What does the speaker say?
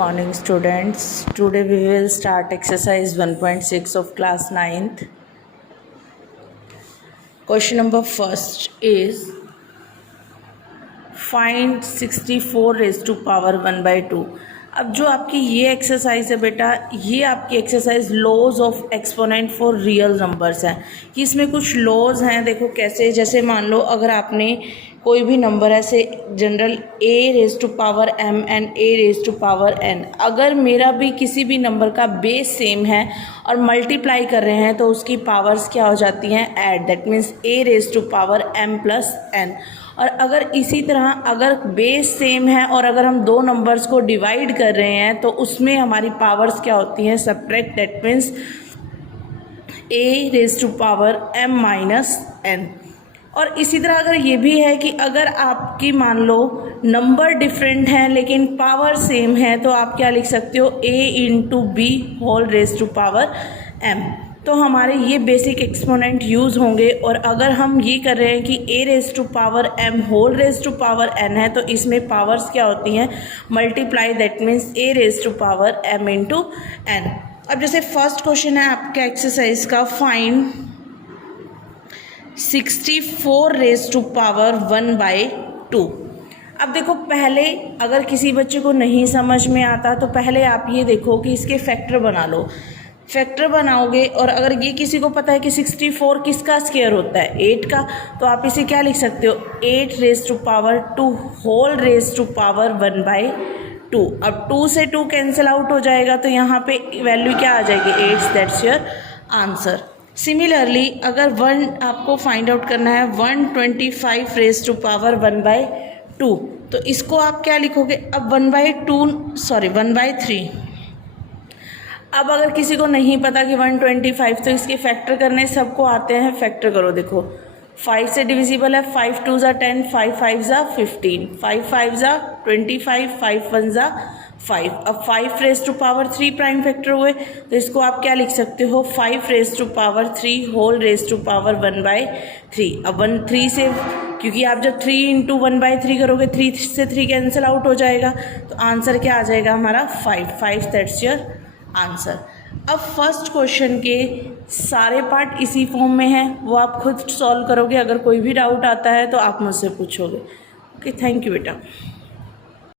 Morning students, today we will start exercise 1.6 of class 9th. Question number first is find 64 raised to power 1 by 2. अब जो आपकी ये exercise है बेटा, ये आपकी exercise laws of exponent for real numbers है कि इसमें कुछ लॉज हैं। देखो कैसे, जैसे मान लो अगर आपने कोई भी नंबर ऐसे general a raise to power m and a raise to power n, अगर मेरा भी किसी भी नंबर का बेस सेम है और मल्टीप्लाई कर रहे हैं तो उसकी पावर्स क्या हो जाती हैं, add. That means a raise to power m plus n। और अगर इसी तरह अगर बेस सेम है और अगर हम दो नंबर्स को डिवाइड कर रहे हैं तो उसमें हमारी पावर्स क्या होती हैं, subtract. That means a raise to power m minus n। और इसी तरह अगर ये भी है कि अगर आपकी मान लो नंबर डिफरेंट हैं लेकिन पावर सेम है तो आप क्या लिख सकते हो, a into B whole raise to power m। तो हमारे ये बेसिक एक्सपोनेंट यूज़ होंगे। और अगर हम ये कर रहे हैं कि a raise to power m whole raise to power n है तो इसमें पावर्स क्या होती हैं, multiply. That means a raise to power m into n। अब जैसे फर्स्ट क्वेश्चन है आपका एक्सरसाइज का, find 64 raise to power 1 by 2। अब देखो, पहले अगर किसी बच्चे को नहीं समझ में आता तो पहले आप ये देखो कि इसके फैक्टर बना लो। फैक्टर बनाओगे और अगर ये किसी को पता है कि 64 किसका स्क्वायर होता है, 8 का, तो आप इसे क्या लिख सकते हो, 8 raise to power 2 whole raise to power 1 by 2। अब 2 से 2 कैंसिल आउट हो जाएगा तो यहाँ पे वैल्यू क्या आ जाएगी, 8। That's your answer. सिमिलरली अगर 1 आपको फाइंड आउट करना है 125 रेज टू पावर 1 बाई 2, तो इसको आप क्या लिखोगे, अब 1 बाई 3। अब अगर किसी को नहीं पता कि 125, तो इसके फैक्टर करने सबको आते हैं, फैक्टर करो। देखो 5 से डिविजिबल है, 5 2 ज़ा 10, 5 5 ज़ा 15, 5 5 ज़ा 25, 5 1 ज़ा 5। अब 5 raise to power 3 prime factor हुए तो इसको आप क्या लिख सकते हो, 5 raise to power 3 whole raise to power 1 by 3। अब 3 से, क्योंकि आप जब 3 इंटू 1 बाई 3 करोगे 3 से 3 कैंसिल आउट हो जाएगा तो आंसर क्या आ जाएगा हमारा, 5। That's your answer. अब फर्स्ट क्वेश्चन के सारे पार्ट इसी फॉर्म में हैं, वो आप खुद सॉल्व करोगे। अगर कोई भी डाउट आता है तो आप मुझसे पूछोगे। ओके, थैंक यू बेटा।